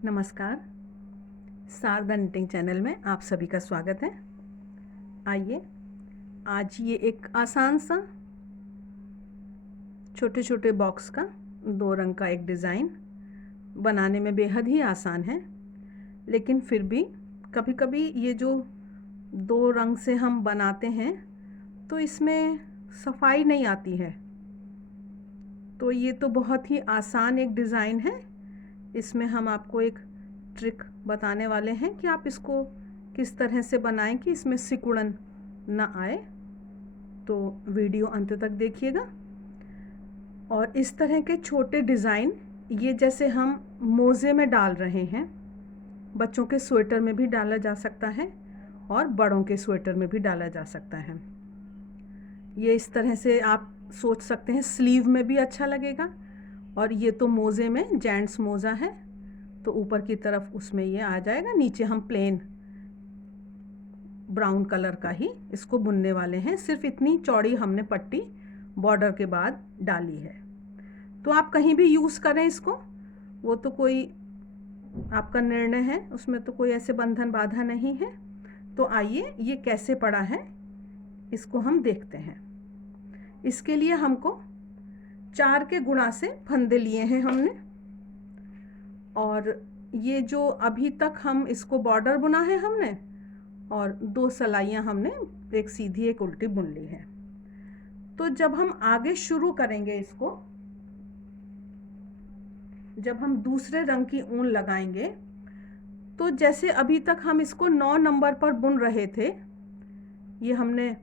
नमस्कार। Sharda knitting channel में आप सभी का स्वागत है। आइए आज ये एक आसान सा छोटे छोटे बॉक्स का 2 रंग का एक डिज़ाइन बनाने में बेहद ही आसान है, लेकिन फिर भी कभी कभी ये जो 2 रंग से हम बनाते हैं तो इसमें सफाई नहीं आती है। तो ये तो बहुत ही आसान एक डिज़ाइन है। इसमें हम आपको एक ट्रिक बताने वाले हैं कि आप इसको किस तरह से बनाएं कि इसमें सिकुड़न ना आए। तो वीडियो अंत तक देखिएगा। और इस तरह के छोटे डिज़ाइन ये जैसे हम मोज़े में डाल रहे हैं, बच्चों के स्वेटर में भी डाला जा सकता है और बड़ों के स्वेटर में भी डाला जा सकता है। ये इस तरह से आप सोच सकते हैं, स्लीव में भी अच्छा लगेगा। और ये तो मोज़े में जेंट्स मोज़ा है तो ऊपर की तरफ उसमें ये आ जाएगा। नीचे हम प्लेन ब्राउन कलर का ही इसको बुनने वाले हैं। सिर्फ इतनी चौड़ी हमने पट्टी बॉर्डर के बाद डाली है। तो आप कहीं भी यूज़ करें इसको, वो तो कोई आपका निर्णय है, उसमें तो कोई ऐसे बंधन बाधा नहीं है। तो आइए ये कैसे पड़ा है इसको हम देखते हैं। इसके लिए हमको 4 के गुणा से फंदे लिए हैं हमने। और ये जो अभी तक हम इसको बॉर्डर बुना है हमने, और 2 सलाइयाँ हमने एक सीधी एक उल्टी बुन ली है। तो जब हम आगे शुरू करेंगे इसको, जब हम दूसरे रंग की ऊन लगाएंगे, तो जैसे अभी तक हम इसको 9 नंबर पर बुन रहे थे, ये हमने,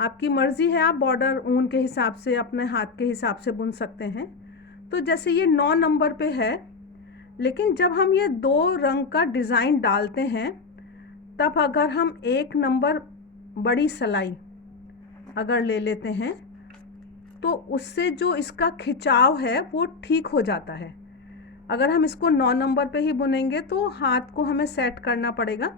आपकी मर्ज़ी है, आप बॉर्डर ऊन के हिसाब से अपने हाथ के हिसाब से बुन सकते हैं। तो जैसे ये 9 नंबर पे है, लेकिन जब हम ये 2 रंग का डिज़ाइन डालते हैं तब अगर हम 1 नंबर बड़ी सलाई अगर ले लेते हैं तो उससे जो इसका खिंचाव है वो ठीक हो जाता है। अगर हम इसको 9 नंबर पे ही बुनेंगे तो हाथ को हमें सेट करना पड़ेगा,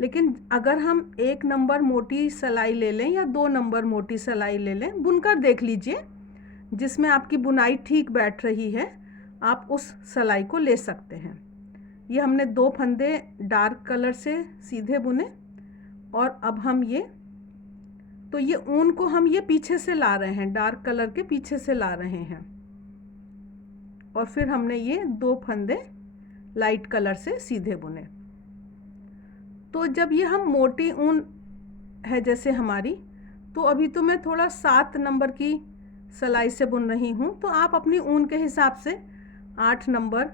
लेकिन अगर हम 1 नंबर मोटी सलाई ले लें या 2 नंबर मोटी सलाई ले लें, बुनकर देख लीजिए, जिसमें आपकी बुनाई ठीक बैठ रही है आप उस सलाई को ले सकते हैं। ये हमने 2 फंदे डार्क कलर से सीधे बुने। और अब हम ये, तो ये ऊन को हम ये पीछे से ला रहे हैं, डार्क कलर के पीछे से ला रहे हैं। और फिर हमने ये 2 फंदे लाइट कलर से सीधे बुने। तो जब ये हम मोटी ऊन है जैसे हमारी, तो अभी तो मैं थोड़ा 7 नंबर की सलाई से बुन रही हूँ, तो आप अपनी ऊन के हिसाब से 8 नंबर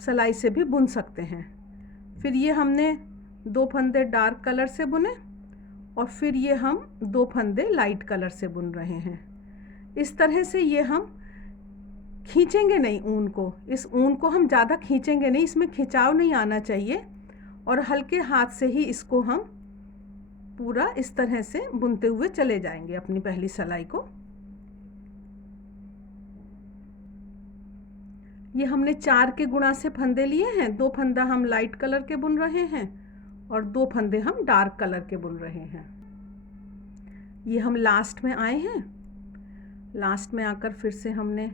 सलाई से भी बुन सकते हैं। फिर ये हमने 2 फंदे डार्क कलर से बुने और फिर ये हम 2 फंदे लाइट कलर से बुन रहे हैं। इस तरह से ये हम खींचेंगे नहीं ऊन को, इस ऊन को हम ज़्यादा खींचेंगे नहीं, इसमें खिंचाव नहीं आना चाहिए। और हल्के हाथ से ही इसको हम पूरा इस तरह से बुनते हुए चले जाएंगे अपनी पहली सलाई को। ये हमने 4 के गुणा से फंदे लिए हैं। 2 फंदा हम लाइट कलर के बुन रहे हैं और 2 फंदे हम डार्क कलर के बुन रहे हैं। ये हम लास्ट में आए हैं। लास्ट में आकर फिर से हमने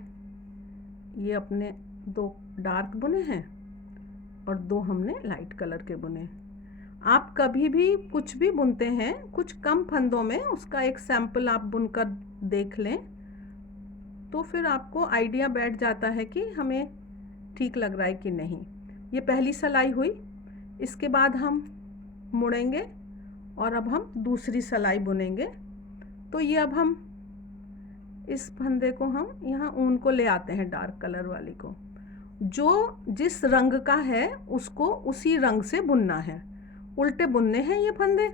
ये अपने 2 डार्क बुने हैं और 2 हमने लाइट कलर के बुने। आप कभी भी कुछ भी बुनते हैं, कुछ कम फंदों में उसका एक सैंपल आप बुनकर देख लें, तो फिर आपको आइडिया बैठ जाता है कि हमें ठीक लग रहा है कि नहीं। ये पहली सलाई हुई, इसके बाद हम मुड़ेंगे और अब हम दूसरी सलाई बुनेंगे। तो ये अब हम इस फंदे को हम यहाँ ऊन को ले आते हैं, डार्क कलर वाली को, जो जिस रंग का है उसको उसी रंग से बुनना है। उल्टे बुनने हैं ये फंदे,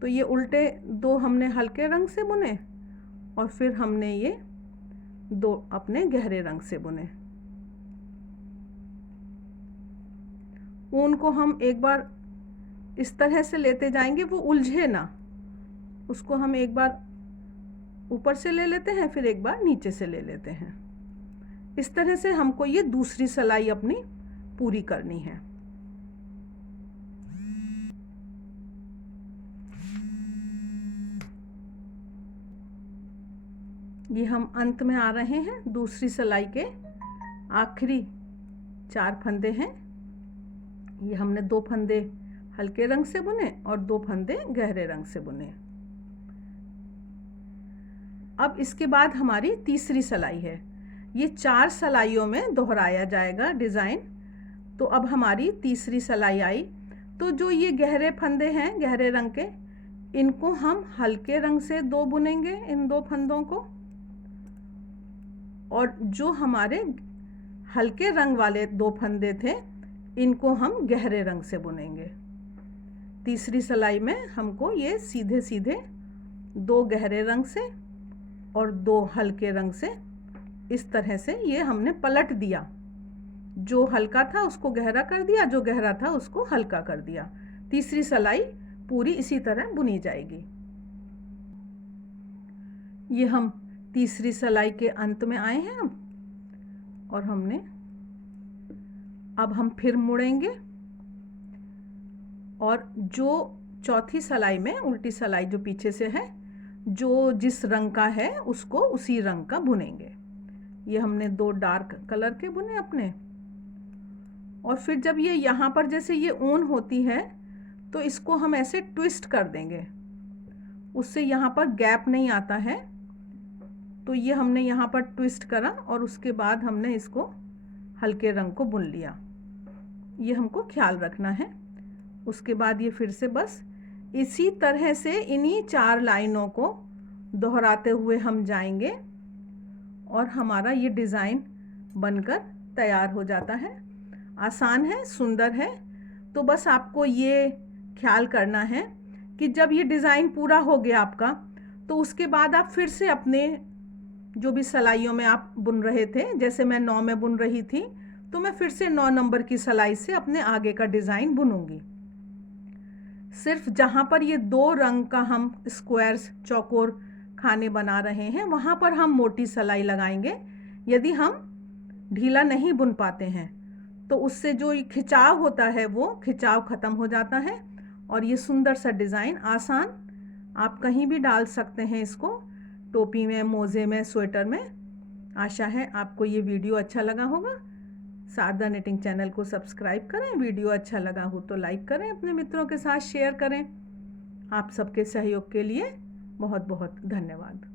तो ये उल्टे 2 हमने हल्के रंग से बुने और फिर हमने ये 2 अपने गहरे रंग से बुने। ऊन को हम एक बार इस तरह से लेते जाएंगे, वो उलझे ना, उसको हम एक बार ऊपर से ले लेते हैं, फिर एक बार नीचे से ले लेते हैं। इस तरह से हमको ये दूसरी सलाई अपनी पूरी करनी है। ये हम अंत में आ रहे हैं, दूसरी सलाई के आखिरी 4 फंदे हैं। ये हमने 2 फंदे हल्के रंग से बुने और 2 फंदे गहरे रंग से बुने। अब इसके बाद हमारी तीसरी सिलाई है। ये 4 सिलाइयों में दोहराया जाएगा डिज़ाइन। तो अब हमारी तीसरी सिलाई आई। तो जो ये गहरे फंदे हैं गहरे रंग के, इनको हम हल्के रंग से 2 बुनेंगे, इन 2 फंदों को। और जो हमारे हल्के रंग वाले 2 फंदे थे, इनको हम गहरे रंग से बुनेंगे। तीसरी सिलाई में हमको ये सीधे सीधे 2 गहरे रंग से और 2 हल्के रंग से, इस तरह से ये हमने पलट दिया। जो हल्का था उसको गहरा कर दिया, जो गहरा था उसको हल्का कर दिया। तीसरी सिलाई पूरी इसी तरह बुनी जाएगी। ये हम तीसरी सिलाई के अंत में आए हैं और अब हम फिर मुड़ेंगे और जो चौथी सिलाई में उल्टी सिलाई जो पीछे से है, जो जिस रंग का है उसको उसी रंग का बुनेंगे। ये हमने 2 डार्क कलर के बुने अपने। और फिर जब ये यहाँ पर जैसे ये ऊन होती है तो इसको हम ऐसे ट्विस्ट कर देंगे, उससे यहाँ पर गैप नहीं आता है। तो ये हमने यहाँ पर ट्विस्ट करा और उसके बाद हमने इसको हल्के रंग को बुन लिया। ये हमको ख्याल रखना है। उसके बाद ये फिर से बस इसी तरह से इन्हीं 4 लाइनों को दोहराते हुए हम जाएंगे और हमारा ये डिज़ाइन बनकर तैयार हो जाता है। आसान है, सुंदर है। तो बस आपको ये ख्याल करना है कि जब ये डिज़ाइन पूरा हो गया आपका, तो उसके बाद आप फिर से अपने जो भी सिलाइयों में आप बुन रहे थे, जैसे मैं 9 में बुन रही थी, तो मैं फिर से 9 नंबर की सिलाई से अपने आगे का डिज़ाइन बुनूंगी। सिर्फ जहाँ पर ये 2 रंग का हम स्क्वायर्स चौकोर खाने बना रहे हैं, वहाँ पर हम मोटी सिलाई लगाएंगे। यदि हम ढीला नहीं बुन पाते हैं तो उससे जो खिंचाव होता है वो खिंचाव ख़त्म हो जाता है। और ये सुंदर सा डिज़ाइन आसान, आप कहीं भी डाल सकते हैं इसको, टोपी में, मोज़े में, स्वेटर में। आशा है आपको ये वीडियो अच्छा लगा होगा। शारदा निटिंग चैनल को सब्सक्राइब करें। वीडियो अच्छा लगा हो तो लाइक करें, अपने मित्रों के साथ शेयर करें। आप सबके सहयोग के लिए बहुत बहुत धन्यवाद।